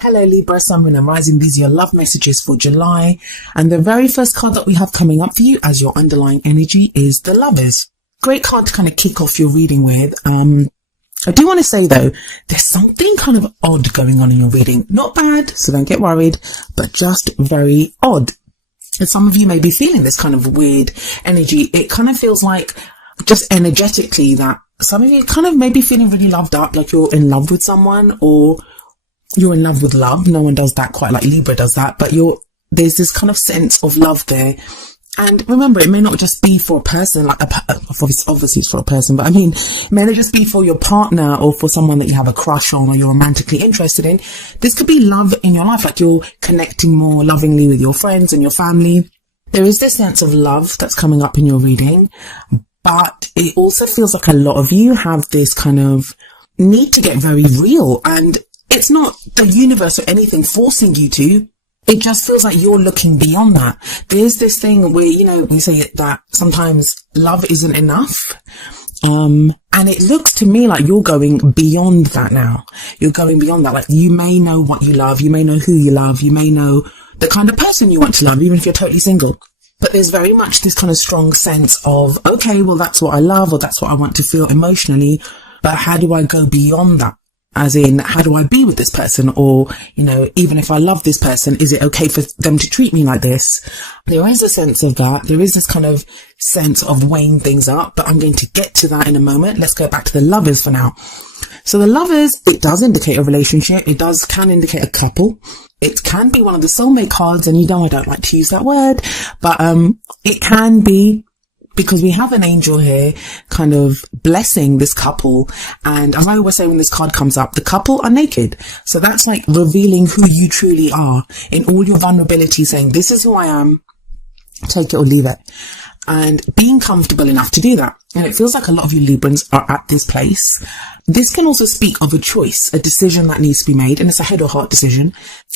Hello Libra, Sun, Moon and Rising. These are your love messages for July. And the very first card that we have coming up for you as your underlying energy is the Lovers. Great card to kind of kick off your reading with. I do want to say though, there's something kind of odd going on in your reading. Not bad, so don't get worried, but just very odd. And some of you may be feeling this kind of weird energy. It kind of feels like just energetically that some of you kind of may be feeling really loved up, like you're in love with someone or you're in love with love. No one does that quite like Libra does that, but there's this kind of sense of love there. And remember, it may not just be for a person, like obviously it's for a person, but I mean, it may not just be for your partner or for someone that you have a crush on or you're romantically interested in. This could be love in your life, like you're connecting more lovingly with your friends and your family. There is this sense of love that's coming up in your reading, but it also feels like a lot of you have this kind of need to get very real, and it's not the universe or anything forcing you to. It just feels like you're looking beyond that. There's this thing where, we say that sometimes love isn't enough. And it looks to me like you're going beyond that now. You're going beyond that. Like you may know what you love. You may know who you love. You may know the kind of person you want to love, even if you're totally single. But there's very much this kind of strong sense of, okay, well, that's what I love or that's what I want to feel emotionally. But how do I go beyond that? As in, how do I be with this person? Or, even if I love this person, is it okay for them to treat me like this? There is a sense of that. There is this kind of sense of weighing things up, but I'm going to get to that in a moment. Let's go back to the Lovers for now. So the Lovers, it does indicate a relationship. It can indicate a couple. It can be one of the soulmate cards, and I don't like to use that word, but it can be, because we have an angel here kind of blessing this couple. And as I always say, when this card comes up, the couple are naked. So that's like revealing who you truly are in all your vulnerability, saying, this is who I am, take it or leave it. And being comfortable enough to do that. And it feels like a lot of you Librans are at this place. This can also speak of a choice, a decision that needs to be made, and it's a head or heart decision.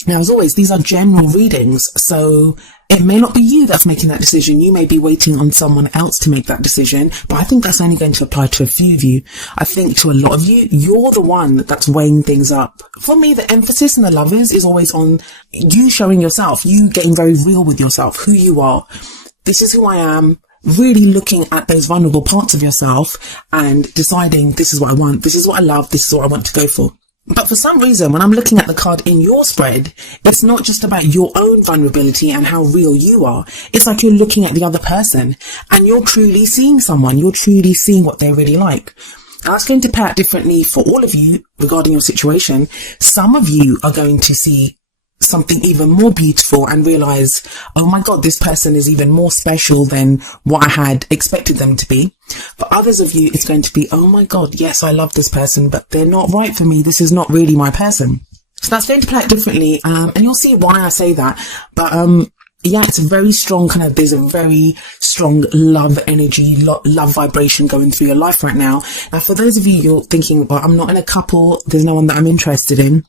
Now, as always, these are general readings, so it may not be you that's making that decision. You may be waiting on someone else to make that decision, but I think that's only going to apply to a few of you. I think to a lot of you, you're the one that's weighing things up. For me, the emphasis in the Lovers is always on you showing yourself, you getting very real with yourself, who you are. This is who I am. Really looking at those vulnerable parts of yourself and deciding, this is what I want, this is what I love, this is what I want to go for. But for some reason, when I'm looking at the card in your spread, it's not just about your own vulnerability and how real you are. It's like you're looking at the other person and you're truly seeing someone. You're truly seeing what they're really like. And that's going to play out differently for all of you regarding your situation. Some of you are going to see something even more beautiful and realize, oh my God, this person is even more special than what I had expected them to be. For others of you, it's going to be, oh my God, yes, I love this person, but they're not right for me. This is not really my person. So that's going to play out differently. And you'll see why I say that. But, yeah, it's a very strong there's a very strong love energy, love vibration going through your life right now. Now, for those of you, you're thinking, well, I'm not in a couple. There's no one that I'm interested in.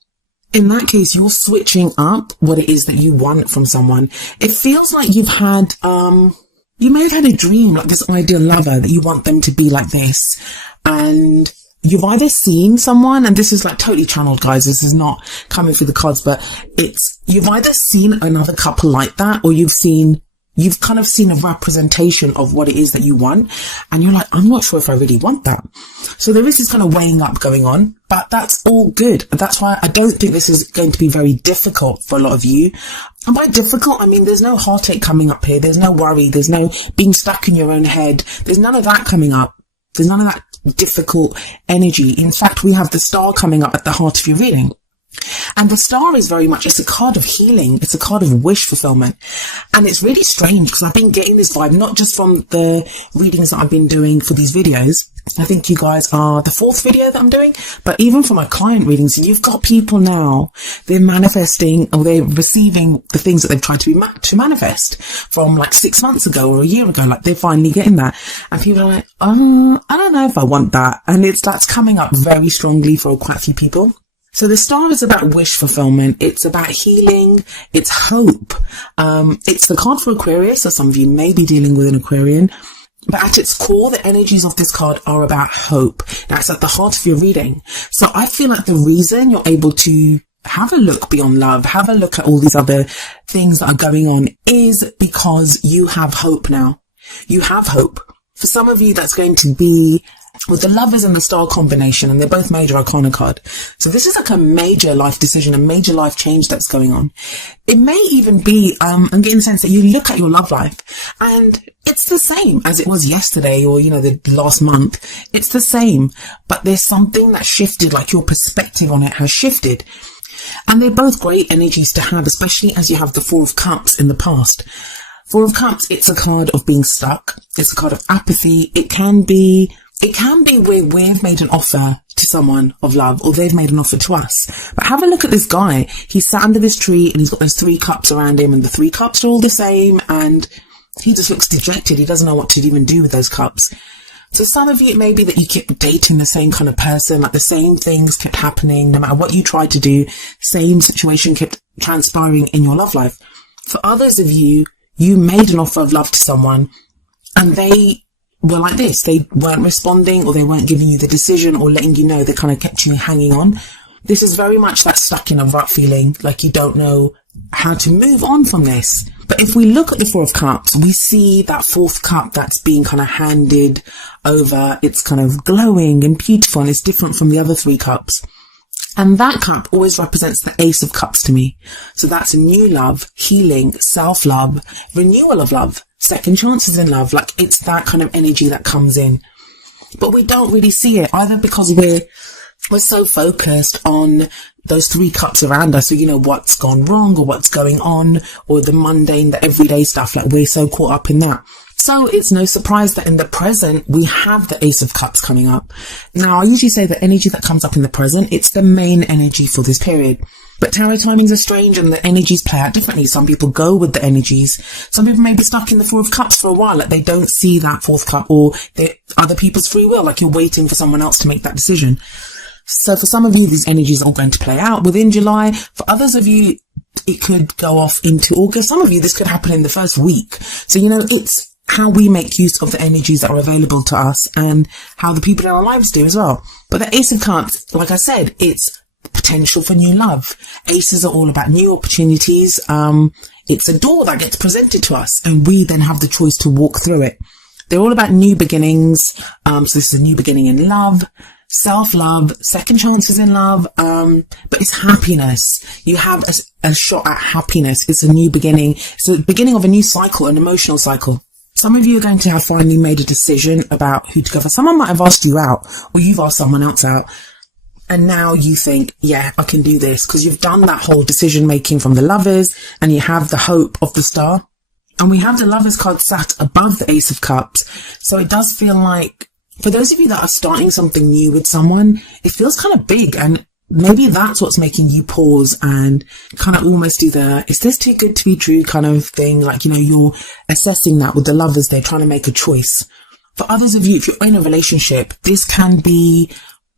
In that case, you're switching up what it is that you want from someone. It feels like you've had, you may have had a dream, like this ideal lover that you want them to be like this. And you've either seen someone, and this is like totally channeled, guys. This is not coming through the cards, but you've either seen another couple like that, or you've kind of seen a representation of what it is that you want. And you're like, I'm not sure if I really want that. So there is this kind of weighing up going on, but that's all good. That's why I don't think this is going to be very difficult for a lot of you. And by difficult, I mean, there's no heartache coming up here. There's no worry. There's no being stuck in your own head. There's none of that coming up. There's none of that difficult energy. In fact, we have the Star coming up at the heart of your reading. And the Star is very much, it's a card of healing. It's a card of wish fulfillment. And it's really strange because I've been getting this vibe, not just from the readings that I've been doing for these videos. I think you guys are the 4th video that I'm doing, but even for my client readings, you've got people now, they're manifesting or they're receiving the things that they've tried to manifest from like 6 months ago or a year ago. Like they're finally getting that. And people are like, I don't know if I want that. And that's coming up very strongly for quite a few people. So the Star is about wish fulfillment. It's about healing. It's hope. It's the card for Aquarius. So some of you may be dealing with an Aquarian. But at its core, the energies of this card are about hope. That's at the heart of your reading. So I feel like the reason you're able to have a look beyond love, have a look at all these other things that are going on, is because you have hope now. You have hope. For some of you, that's going to be with the Lovers and the Star combination, and they're both major arcana card. So this is like a major life decision, a major life change that's going on. It may even be, I'm getting the sense that you look at your love life and it's the same as it was yesterday or, the last month. It's the same, but there's something that shifted, like your perspective on it has shifted. And they're both great energies to have, especially as you have the Four of Cups in the past. Four of Cups, it's a card of being stuck. It's a card of apathy. It can be where we've made an offer to someone of love, or they've made an offer to us. But have a look at this guy. He's sat under this tree and he's got those 3 cups around him, and the 3 cups are all the same, and he just looks dejected. He doesn't know what to even do with those cups. So some of you, it may be that you keep dating the same kind of person, like the same things kept happening, no matter what you tried to do, same situation kept transpiring in your love life. For others of you, you made an offer of love to someone and they were like this. They weren't responding, or they weren't giving you the decision or letting you know. They kind of kept you hanging on. This is very much that stuck in a rut feeling, like you don't know how to move on from this. But if we look at the Four of Cups, we see that 4th cup that's being kind of handed over. It's kind of glowing and beautiful, and it's different from the other 3 cups. And that cup always represents the Ace of Cups to me. So that's a new love, healing, self-love, renewal of love, second chances in love. Like, it's that kind of energy that comes in. But we don't really see it, either because we're so focused on those 3 cups around us. So, what's gone wrong or what's going on, or the mundane, the everyday stuff. Like, we're so caught up in that. So it's no surprise that in the present, we have the Ace of Cups coming up. Now, I usually say the energy that comes up in the present, it's the main energy for this period. But tarot timings are strange and the energies play out differently. Some people go with the energies. Some people may be stuck in the 4 of Cups for a while, like they don't see that 4th cup, or they're other people's free will, like you're waiting for someone else to make that decision. So for some of you, these energies are all going to play out within July. For others of you, it could go off into August. Some of you, this could happen in the first week. So, it's how we make use of the energies that are available to us, and how the people in our lives do as well. But the Ace of Cups, like I said, it's potential for new love. Aces are all about new opportunities. It's a door that gets presented to us, and we then have the choice to walk through it. They're all about new beginnings. So this is a new beginning in love, self-love, second chances in love. But it's happiness. You have a shot at happiness. It's a new beginning. It's the beginning of a new cycle, an emotional cycle. Some of you are going to have finally made a decision about who to go for. Someone might have asked you out, or you've asked someone else out, and now you think, yeah, I can do this, because you've done that whole decision making from the Lovers, and you have the hope of the Star. And we have the Lovers card sat above the Ace of Cups. So it does feel like, for those of you that are starting something new with someone, it feels kind of big, and maybe that's what's making you pause and kind of almost do the, is this too good to be true kind of thing? Like, you're assessing that with the Lovers. They're trying to make a choice. For others of you, if you're in a relationship, this can be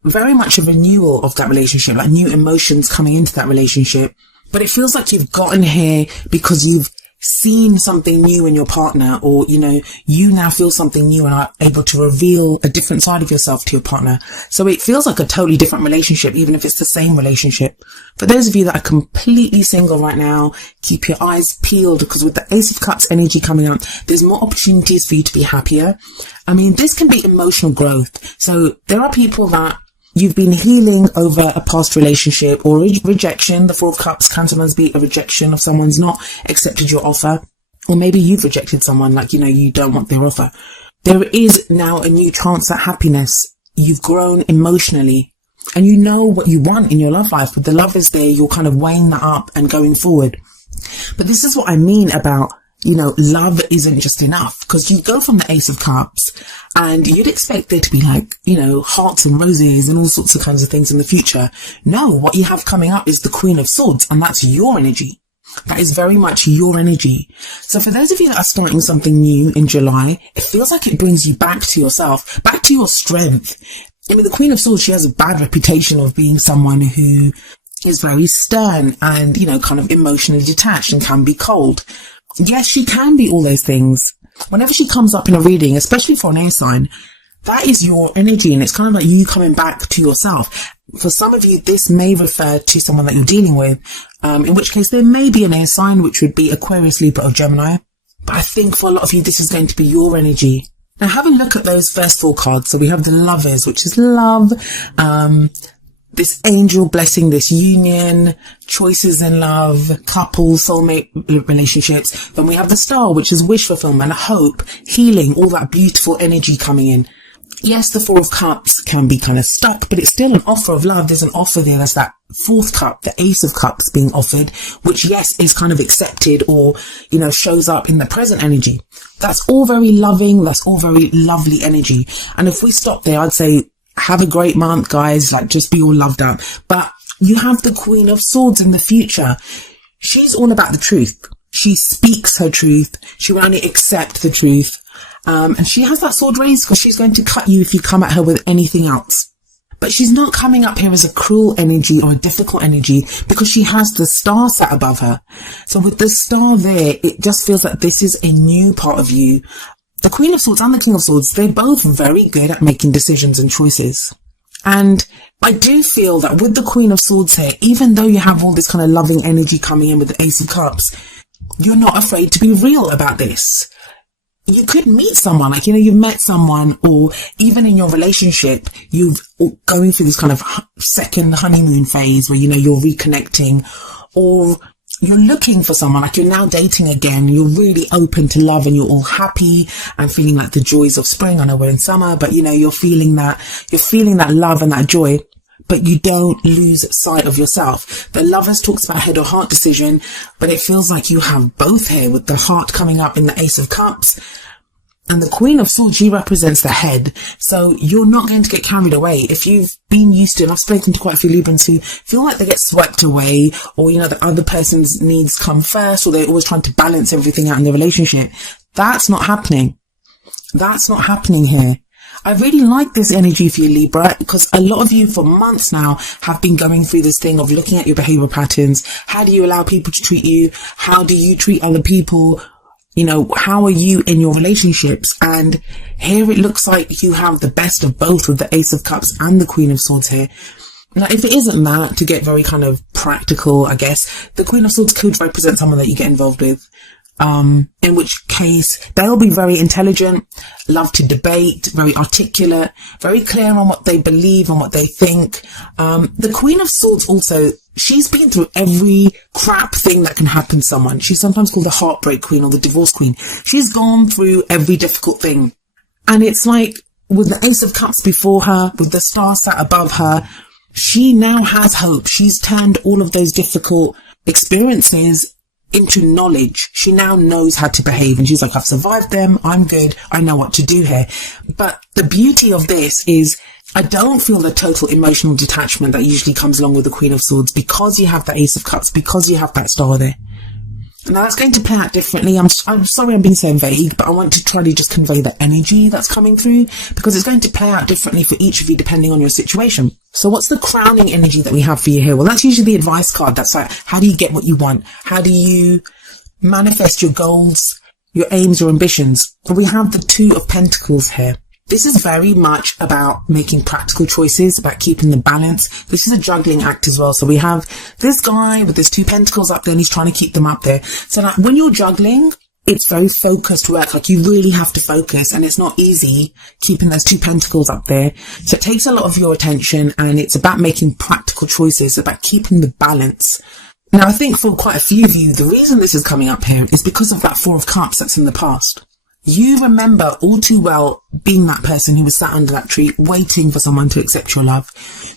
very much a renewal of that relationship, like new emotions coming into that relationship. But it feels like you've gotten here because you've seen something new in your partner, or you now feel something new and are able to reveal a different side of yourself to your partner. So it feels like a totally different relationship, even if it's the same relationship. For those of you that are completely single right now, keep your eyes peeled, because with the Ace of Cups energy coming up, there's more opportunities for you to be happier. I mean, this can be emotional growth. So there are people that you've been healing over a past relationship or rejection. The 4 of Cups can sometimes be a rejection of someone's not accepted your offer. Or maybe you've rejected someone, like, you don't want their offer. There is now a new chance at happiness. You've grown emotionally, and you know what you want in your love life. With the Lovers there, you're kind of weighing that up and going forward. But this is what I mean about, love isn't just enough, because you go from the Ace of Cups and you'd expect there to be like, hearts and roses and all sorts of kinds of things in the future. No, what you have coming up is the Queen of Swords, and that's your energy. That is very much your energy. So for those of you that are starting something new in July, it feels like it brings you back to yourself, back to your strength. I mean, the Queen of Swords, she has a bad reputation of being someone who is very stern and, kind of emotionally detached and can be cold. Yes, she can be all those things. Whenever she comes up in a reading, especially for an air sign, that is your energy, and it's kind of like you coming back to yourself. for some of you, this may refer to someone that you're dealing with, in which case there may be an air sign, which would be Aquarius, Libra or Gemini. But I think for a lot of you, this is going to be your energy. Now have a look at those first 4 cards. So we have the Lovers, which is love, this angel blessing, this union, choices in love, couple, soulmate relationships. Then we have the Star, which is wish fulfillment, hope, healing, all that beautiful energy coming in. Yes, the 4 of Cups can be kind of stuck, but it's still an offer of love. There's an offer there. There's that 4th cup, the Ace of Cups being offered, which yes, is kind of accepted or, you know, shows up in the present energy. That's all very loving. That's all very lovely energy. And if we stop there, I'd say, have a great month, guys. Like, just be all loved up. But you have the Queen of Swords in the future. She's all about the truth. She speaks her truth. She will only accept the truth. And she has that sword raised because she's going to cut you if you come at her with anything else. But she's not coming up here as a cruel energy or a difficult energy because she has the Star sat above her. So with the Star there, it just feels like this is a new part of you. The Queen of Swords and the King of Swords, they're both very good at making decisions and choices. And I do feel that with the Queen of Swords here, even though you have all this kind of loving energy coming in with the Ace of Cups, you're not afraid to be real about this. You could meet someone, like, you know, you've met someone, or even in your relationship, you've going through this kind of second honeymoon phase where, you know, you're reconnecting, or you're looking for someone, like you're now dating again, you're really open to love and you're all happy and feeling like the joys of spring. I know we're in summer, but you know, you're feeling that love and that joy, but you don't lose sight of yourself. The Lovers talks about head or heart decision, but it feels like you have both here with the heart coming up in the Ace of Cups. And the Queen of Swords, she represents the head. So you're not going to get carried away. If you've been used to, and I've spoken to quite a few Librans who feel like they get swept away, or, you know, the other person's needs come first, or they're always trying to balance everything out in their relationship. That's not happening. That's not happening here. I really like this energy for you, Libra, because a lot of you for months now have been going through this thing of looking at your behavior patterns. How do you allow people to treat you? How do you treat other people? You know, how are you in your relationships? And here it looks like you have the best of both with the Ace of Cups and the Queen of Swords here. Now, if it isn't that, to get very kind of practical, I guess, the Queen of Swords could represent someone that you get involved with. In which case they'll be very intelligent, love to debate, very articulate, very clear on what they believe and what they think. The Queen of Swords also, she's been through every crap thing that can happen to someone. She's sometimes called the heartbreak queen or the divorce queen. She's gone through every difficult thing. And it's like with the Ace of Cups before her, with the Star sat above her, she now has hope. She's turned all of those difficult experiences into knowledge. She now knows how to behave, and she's like, I've survived them, I'm good, I know what to do here. But the beauty of this is I don't feel the total emotional detachment that usually comes along with the Queen of Swords, because you have the Ace of Cups, because you have that Star there. Now that's going to play out differently. I'm sorry I'm being so vague, but I want to try to just convey the energy that's coming through, because it's going to play out differently for each of you depending on your situation. So what's the crowning energy that we have for you here? Well, that's usually the advice card. That's like, how do you get what you want? How do you manifest your goals, your aims, your ambitions? But we have the Two of Pentacles here. This is very much about making practical choices, about keeping the balance. This is a juggling act as well. So we have this guy with his 2 pentacles up there, and he's trying to keep them up there. So that when you're juggling, it's very focused work. Like, you really have to focus, and it's not easy keeping those 2 pentacles up there. So it takes a lot of your attention, and it's about making practical choices, about keeping the balance. Now, I think for quite a few of you, the reason this is coming up here is because of that 4 of Cups that's in the past. You remember all too well being that person who was sat under that tree waiting for someone to accept your love.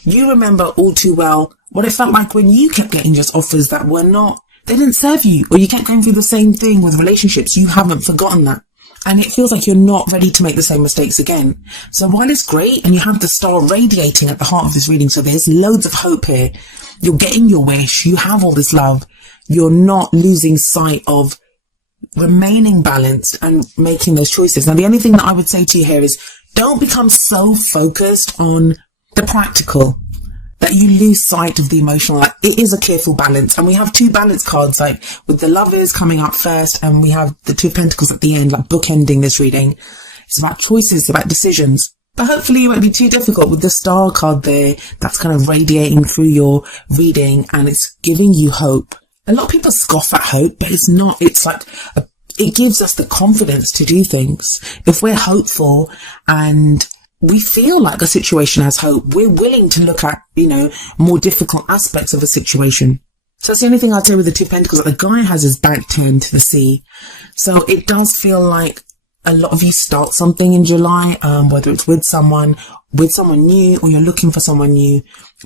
You remember all too well what it felt like when you kept getting just offers that were not, they didn't serve you, or you kept going through the same thing with relationships. You haven't forgotten that. And it feels like you're not ready to make the same mistakes again. So while it's great, and you have the Star radiating at the heart of this reading, so there's loads of hope here. You're getting your wish. You have all this love. You're not losing sight of remaining balanced and making those choices. Now, the only thing that I would say to you here is, don't become so focused on the practical that you lose sight of the emotional. Like, it is a careful balance, and we have 2 balance cards, like with the Lovers coming up first, and we have the 2 of Pentacles at the end, like bookending this reading. It's about choices, about decisions. But hopefully it won't be too difficult with the star card there. That's kind of radiating through your reading and it's giving you hope. A lot of people scoff at hope, but it's not. It's like, it gives us the confidence to do things. If we're hopeful and we feel like a situation has hope, we're willing to look at, more difficult aspects of a situation. So that's the only thing I'd say with the Two of Pentacles. The guy has his back turned to the sea. So it does feel like a lot of you start something in July, whether it's with someone new or you're looking for someone new.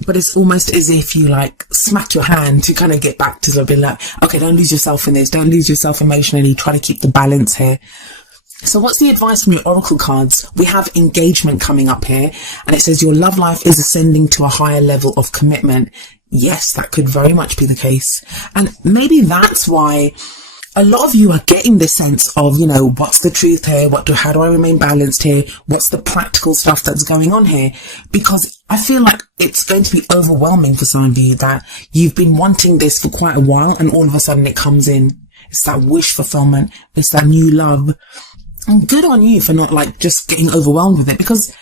But it's almost as if you like smack your hand to kind of get back to be like, okay, don't lose yourself in this. Don't lose yourself emotionally. Try to keep the balance here. So what's the advice from your oracle cards? We have engagement coming up here, and it says your love life is ascending to a higher level of commitment. Yes, that could very much be the case. And maybe that's why a lot of you are getting this sense of, what's the truth here? How do I remain balanced here? What's the practical stuff that's going on here? Because I feel like it's going to be overwhelming for some of you that you've been wanting this for quite a while and all of a sudden it comes in. It's that wish fulfillment. It's that new love. And good on you for not like just getting overwhelmed with it, because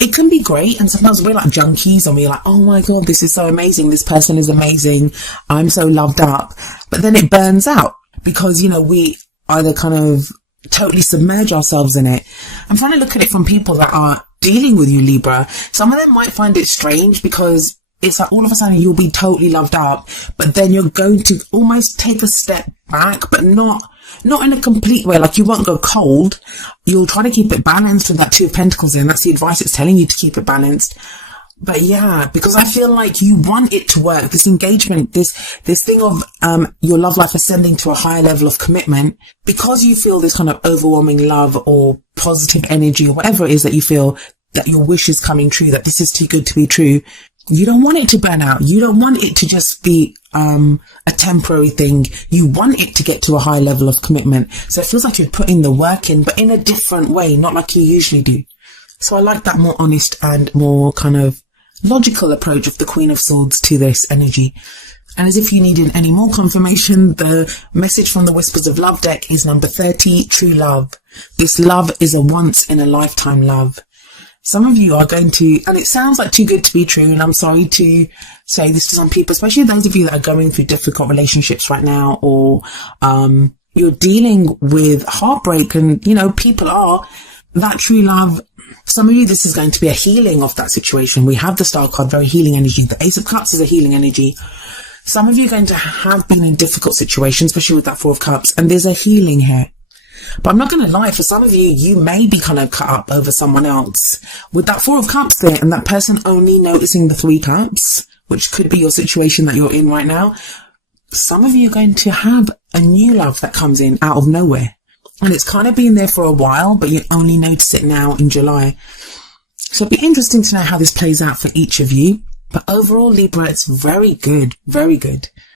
it can be great. And sometimes we're like junkies and we're like, oh my God, this is so amazing. This person is amazing. I'm so loved up. But then it burns out because, we either kind of totally submerge ourselves in it. I'm trying to look at it from people that are dealing with you, Libra. Some of them might find it strange because it's like all of a sudden you'll be totally loved up, but then you're going to almost take a step back, but not in a complete way. Like you won't go cold. You'll try to keep it balanced with that Two of Pentacles in. That's the advice it's telling you, to keep it balanced. But yeah, because I feel like you want it to work. This engagement, this thing of your love life ascending to a higher level of commitment, because you feel this kind of overwhelming love or positive energy or whatever it is that you feel, that your wish is coming true, that this is too good to be true. You don't want it to burn out. You don't want it to just be a temporary thing. You want it to get to a high level of commitment. So it feels like you're putting the work in, but in a different way, not like you usually do. So I like that more honest and more kind of logical approach of the Queen of Swords to this energy. And as if you needed any more confirmation, the message from the Whispers of Love deck is number 30, true love. This love is a once in a lifetime love. Some of you are going to, and it sounds like too good to be true, and I'm sorry to say this to some people, especially those of you that are going through difficult relationships right now, or you're dealing with heartbreak, and people are that true love. Some of you, this is going to be a healing of that situation. We have the Star card, very healing energy. The Ace of Cups is a healing energy. Some of you are going to have been in difficult situations, especially with that Four of Cups, and there's a healing here. But I'm not going to lie, for some of you, you may be kind of cut up over someone else. With that Four of Cups there, and that person only noticing the Three Cups, which could be your situation that you're in right now, some of you are going to have a new love that comes in out of nowhere. And it's kind of been there for a while, but you only notice it now in July. So it'll be interesting to know how this plays out for each of you. But overall, Libra, it's very good. Very good.